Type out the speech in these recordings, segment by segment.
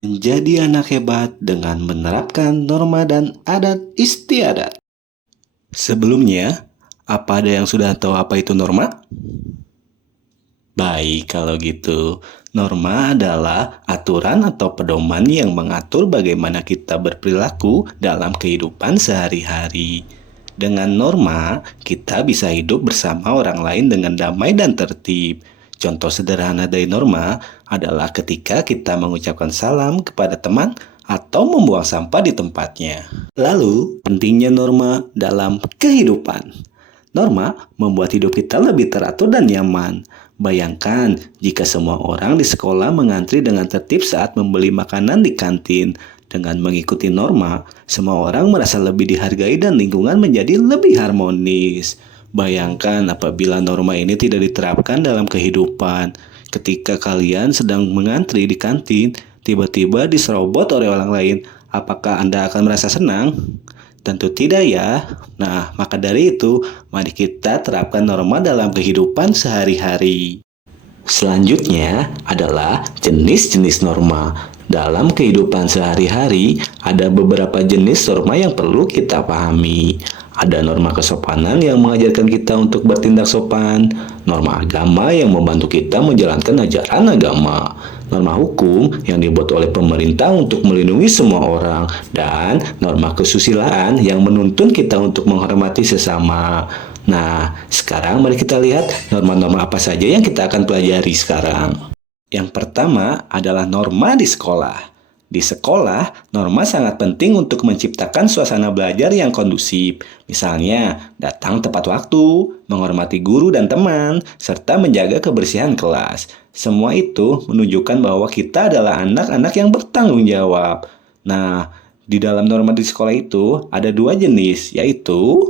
Menjadi anak hebat dengan menerapkan norma dan adat istiadat. Sebelumnya, apa ada yang sudah tahu apa itu norma? Baik, kalau gitu. Norma adalah aturan atau pedoman yang mengatur bagaimana kita berperilaku dalam kehidupan sehari-hari. Dengan norma, kita bisa hidup bersama orang lain dengan damai dan tertib. Contoh sederhana dari norma adalah ketika kita mengucapkan salam kepada teman atau membuang sampah di tempatnya. Lalu, pentingnya norma dalam kehidupan. Norma membuat hidup kita lebih teratur dan nyaman. Bayangkan jika semua orang di sekolah mengantri dengan tertib saat membeli makanan di kantin. Dengan mengikuti norma, semua orang merasa lebih dihargai dan lingkungan menjadi lebih harmonis. Bayangkan apabila norma ini tidak diterapkan dalam kehidupan. Ketika kalian sedang mengantri di kantin, tiba-tiba diserobot oleh orang lain. Apakah Anda akan merasa senang? Tentu tidak ya. Nah, maka dari itu, mari kita terapkan norma dalam kehidupan sehari-hari. Selanjutnya adalah jenis-jenis norma. Dalam kehidupan sehari-hari, ada beberapa jenis norma yang perlu kita pahami. Ada norma kesopanan yang mengajarkan kita untuk bertindak sopan, norma agama yang membantu kita menjalankan ajaran agama, norma hukum yang dibuat oleh pemerintah untuk melindungi semua orang, dan norma kesusilaan yang menuntun kita untuk menghormati sesama. Nah, sekarang mari kita lihat norma-norma apa saja yang kita akan pelajari sekarang. Yang pertama adalah norma di sekolah. Di sekolah, norma sangat penting untuk menciptakan suasana belajar yang kondusif. Misalnya, datang tepat waktu, menghormati guru dan teman, serta menjaga kebersihan kelas. Semua itu menunjukkan bahwa kita adalah anak-anak yang bertanggung jawab. Nah, di dalam norma di sekolah itu ada dua jenis, yaitu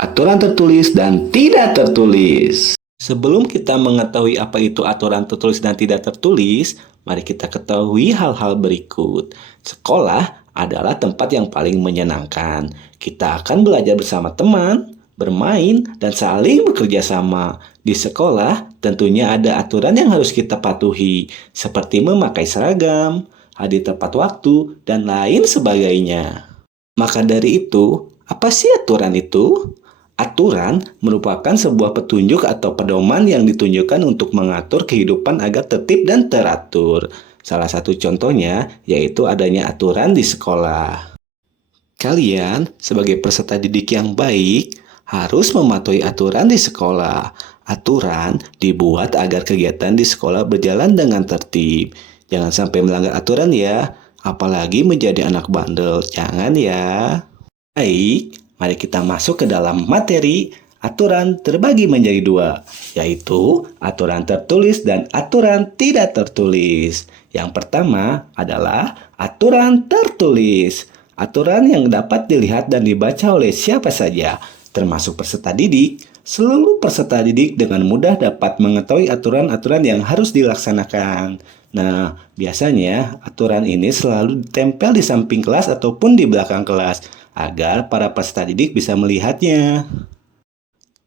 aturan tertulis dan tidak tertulis. Sebelum kita mengetahui apa itu aturan tertulis dan tidak tertulis, mari kita ketahui hal-hal berikut. Sekolah adalah tempat yang paling menyenangkan. Kita akan belajar bersama teman, bermain, dan saling bekerja sama. Di sekolah, tentunya ada aturan yang harus kita patuhi, seperti memakai seragam, hadir tepat waktu, dan lain sebagainya. Maka dari itu, apa sih aturan itu? Aturan merupakan sebuah petunjuk atau pedoman yang ditunjukkan untuk mengatur kehidupan agar tertib dan teratur. Salah satu contohnya yaitu adanya aturan di sekolah. Kalian sebagai peserta didik yang baik harus mematuhi aturan di sekolah. Aturan dibuat agar kegiatan di sekolah berjalan dengan tertib. Jangan sampai melanggar aturan ya, apalagi menjadi anak bandel. Jangan ya. Baik, mari kita masuk ke dalam materi. Aturan terbagi menjadi dua, yaitu aturan tertulis dan aturan tidak tertulis. Yang pertama adalah aturan tertulis. Aturan yang dapat dilihat dan dibaca oleh siapa saja, termasuk peserta didik. Seluruh peserta didik dengan mudah dapat mengetahui aturan-aturan yang harus dilaksanakan. Nah, biasanya aturan ini selalu ditempel di samping kelas ataupun di belakang kelas, agar para peserta didik bisa melihatnya.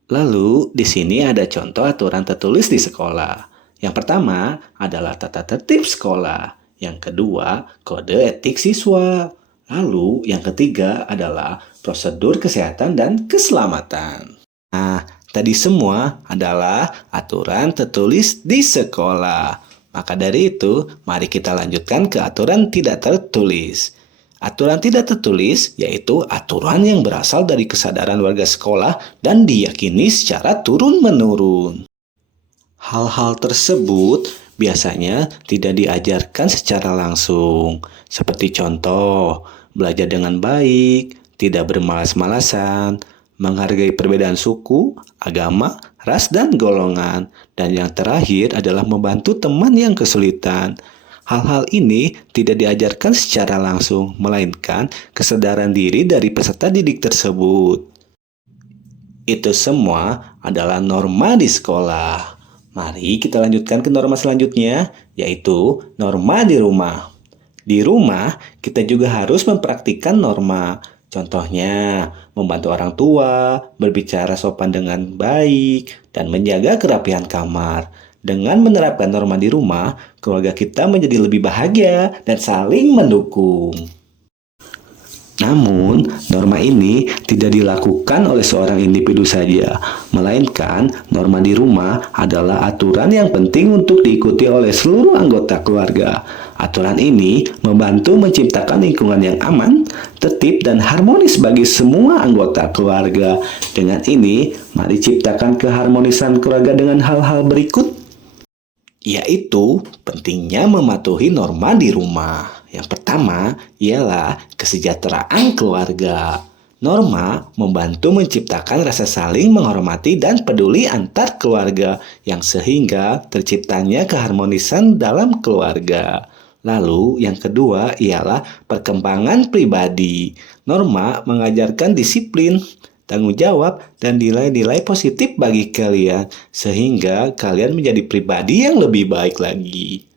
Lalu, di sini ada contoh aturan tertulis di sekolah. Yang pertama adalah tata tertib sekolah. Yang kedua, kode etik siswa. Lalu, yang ketiga adalah prosedur kesehatan dan keselamatan. Nah, tadi semua adalah aturan tertulis di sekolah. Maka dari itu, mari kita lanjutkan ke aturan tidak tertulis. Aturan tidak tertulis yaitu aturan yang berasal dari kesadaran warga sekolah dan diyakini secara turun-menurun. Hal-hal tersebut biasanya tidak diajarkan secara langsung, seperti contoh, belajar dengan baik, tidak bermalas-malasan, menghargai perbedaan suku, agama, ras, dan golongan. Dan yang terakhir adalah membantu teman yang kesulitan. Hal-hal ini tidak diajarkan secara langsung, melainkan kesadaran diri dari peserta didik tersebut. Itu semua adalah norma di sekolah. Mari kita lanjutkan ke norma selanjutnya, yaitu norma di rumah. Di rumah, kita juga harus mempraktikkan norma. Contohnya, membantu orang tua, berbicara sopan dengan baik, dan menjaga kerapihan kamar. Dengan menerapkan norma di rumah, keluarga kita menjadi lebih bahagia dan saling mendukung. Namun, norma ini tidak dilakukan oleh seorang individu saja, melainkan norma di rumah adalah aturan yang penting untuk diikuti oleh seluruh anggota keluarga. Aturan ini membantu menciptakan lingkungan yang aman, tertib, dan harmonis bagi semua anggota keluarga. Dengan ini, mari ciptakan keharmonisan keluarga dengan hal-hal berikut, yaitu pentingnya mematuhi norma di rumah. Yang pertama ialah kesejahteraan keluarga. Norma membantu menciptakan rasa saling menghormati dan peduli antar keluarga yang sehingga terciptanya keharmonisan dalam keluarga. Lalu yang kedua ialah perkembangan pribadi. Norma mengajarkan disiplin, tanggung jawab, dan nilai-nilai positif bagi kalian, sehingga kalian menjadi pribadi yang lebih baik lagi.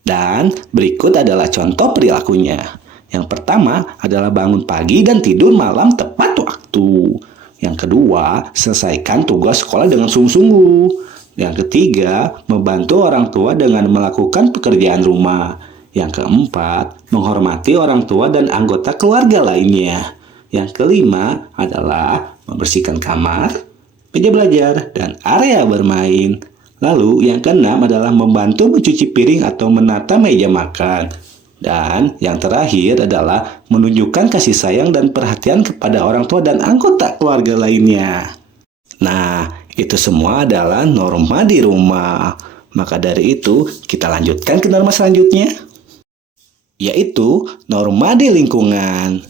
Dan berikut adalah contoh perilakunya. Yang pertama adalah bangun pagi dan tidur malam tepat waktu. Yang kedua, selesaikan tugas sekolah dengan sungguh-sungguh. Yang ketiga, membantu orang tua dengan melakukan pekerjaan rumah. Yang keempat, menghormati orang tua dan anggota keluarga lainnya. Yang kelima adalah membersihkan kamar, meja belajar, dan area bermain. Lalu yang keenam adalah membantu mencuci piring atau menata meja makan. Dan yang terakhir adalah menunjukkan kasih sayang dan perhatian kepada orang tua dan anggota keluarga lainnya. Nah, itu semua adalah norma di rumah. Maka dari itu, kita lanjutkan ke norma selanjutnya, yaitu norma di lingkungan.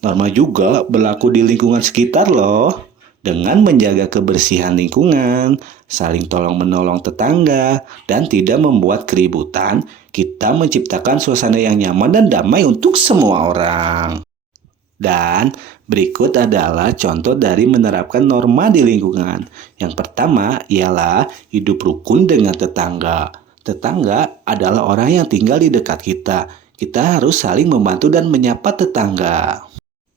Norma juga berlaku di lingkungan sekitar loh. Dengan menjaga kebersihan lingkungan, saling tolong-menolong tetangga, dan tidak membuat keributan, kita menciptakan suasana yang nyaman dan damai untuk semua orang. Dan berikut adalah contoh dari menerapkan norma di lingkungan. Yang pertama ialah hidup rukun dengan tetangga. Tetangga adalah orang yang tinggal di dekat kita. Kita harus saling membantu dan menyapa tetangga.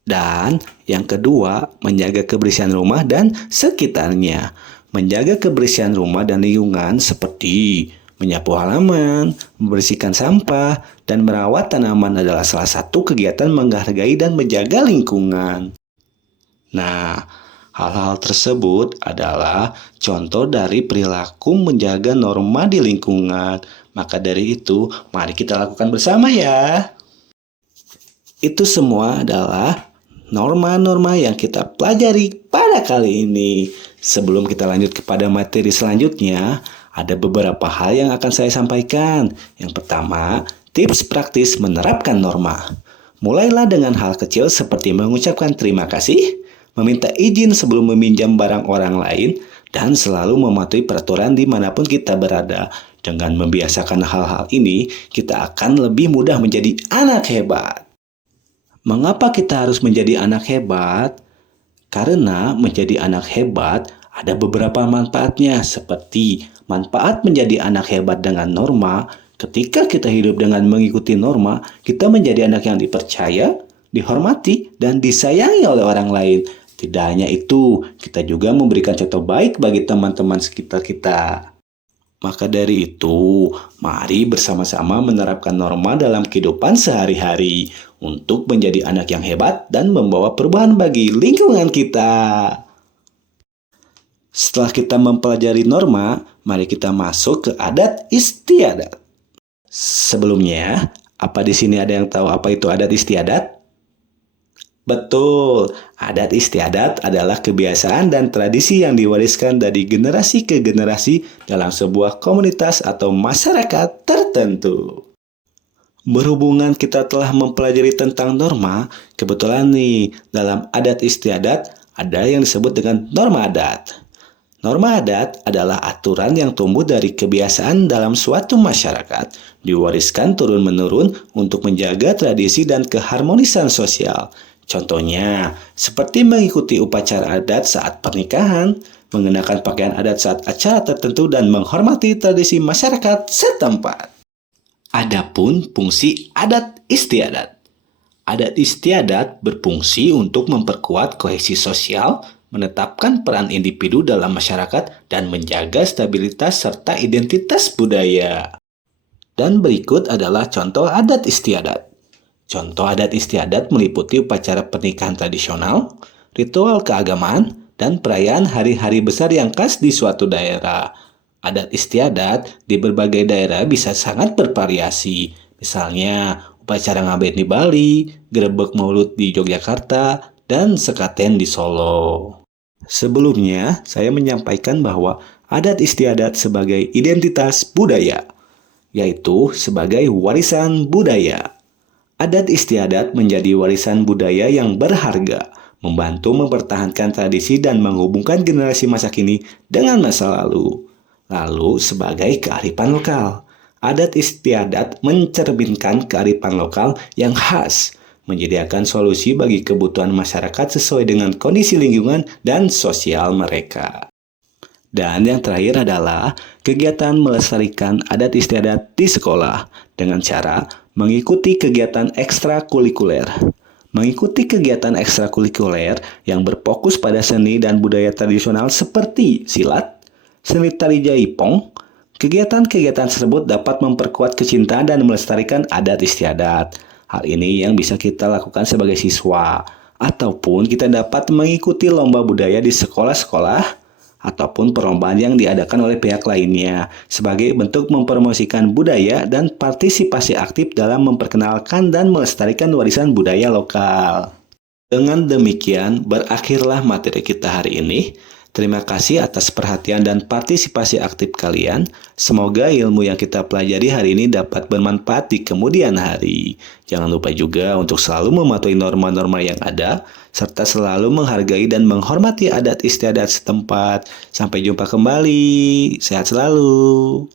Dan yang kedua, menjaga kebersihan rumah dan sekitarnya. Menjaga kebersihan rumah dan lingkungan seperti menyapu halaman, membersihkan sampah, dan merawat tanaman adalah salah satu kegiatan menghargai dan menjaga lingkungan. Nah, hal-hal tersebut adalah contoh dari perilaku menjaga norma di lingkungan. Maka dari itu, mari kita lakukan bersama ya. Itu semua adalah norma-norma yang kita pelajari pada kali ini. Sebelum kita lanjut kepada materi selanjutnya, ada beberapa hal yang akan saya sampaikan. Yang pertama, tips praktis menerapkan norma. Mulailah dengan hal kecil seperti mengucapkan terima kasih, meminta izin sebelum meminjam barang orang lain, dan selalu mematuhi peraturan dimanapun kita berada. Dengan membiasakan hal-hal ini, kita akan lebih mudah menjadi anak hebat. Mengapa kita harus menjadi anak hebat? Karena menjadi anak hebat ada beberapa manfaatnya, seperti manfaat menjadi anak hebat dengan norma. Ketika kita hidup dengan mengikuti norma, kita menjadi anak yang dipercaya, dihormati, dan disayangi oleh orang lain. Tidak hanya itu, kita juga memberikan contoh baik bagi teman-teman sekitar kita. Maka dari itu, mari bersama-sama menerapkan norma dalam kehidupan sehari-hari untuk menjadi anak yang hebat dan membawa perubahan bagi lingkungan kita. Setelah kita mempelajari norma, mari kita masuk ke adat istiadat. Sebelumnya, apa di sini ada yang tahu apa itu adat istiadat? Betul, adat istiadat adalah kebiasaan dan tradisi yang diwariskan dari generasi ke generasi dalam sebuah komunitas atau masyarakat tertentu. Berhubungan kita telah mempelajari tentang norma, kebetulan nih, dalam adat istiadat ada yang disebut dengan norma adat. Norma adat adalah aturan yang tumbuh dari kebiasaan dalam suatu masyarakat, diwariskan turun-menurun untuk menjaga tradisi dan keharmonisan sosial. Contohnya, seperti mengikuti upacara adat saat pernikahan, mengenakan pakaian adat saat acara tertentu, dan menghormati tradisi masyarakat setempat. Adapun fungsi adat istiadat. Adat istiadat berfungsi untuk memperkuat kohesi sosial, menetapkan peran individu dalam masyarakat, dan menjaga stabilitas serta identitas budaya. Dan berikut adalah contoh adat istiadat. Contoh adat istiadat meliputi upacara pernikahan tradisional, ritual keagamaan, dan perayaan hari-hari besar yang khas di suatu daerah. Adat istiadat di berbagai daerah bisa sangat bervariasi. Misalnya, upacara ngaben di Bali, gerebek maulud di Yogyakarta, dan sekaten di Solo. Sebelumnya, saya menyampaikan bahwa adat istiadat sebagai identitas budaya, yaitu sebagai warisan budaya. Adat istiadat menjadi warisan budaya yang berharga, membantu mempertahankan tradisi dan menghubungkan generasi masa kini dengan masa lalu. Lalu, sebagai kearifan lokal, adat istiadat mencerminkan kearifan lokal yang khas, menyediakan solusi bagi kebutuhan masyarakat sesuai dengan kondisi lingkungan dan sosial mereka. Dan yang terakhir adalah kegiatan melestarikan adat istiadat di sekolah dengan cara mengikuti kegiatan ekstrakurikuler. Mengikuti kegiatan ekstrakurikuler yang berfokus pada seni dan budaya tradisional seperti silat, seni tari jaipong, kegiatan-kegiatan tersebut dapat memperkuat kecintaan dan melestarikan adat istiadat. Hal ini yang bisa kita lakukan sebagai siswa, ataupun kita dapat mengikuti lomba budaya di sekolah-sekolah ataupun perlombaan yang diadakan oleh pihak lainnya sebagai bentuk mempromosikan budaya dan partisipasi aktif dalam memperkenalkan dan melestarikan warisan budaya lokal. Dengan demikian, berakhirlah materi kita hari ini. Terima kasih atas perhatian dan partisipasi aktif kalian. Semoga ilmu yang kita pelajari hari ini dapat bermanfaat di kemudian hari. Jangan lupa juga untuk selalu mematuhi norma-norma yang ada, serta selalu menghargai dan menghormati adat istiadat setempat. Sampai jumpa kembali. Sehat selalu.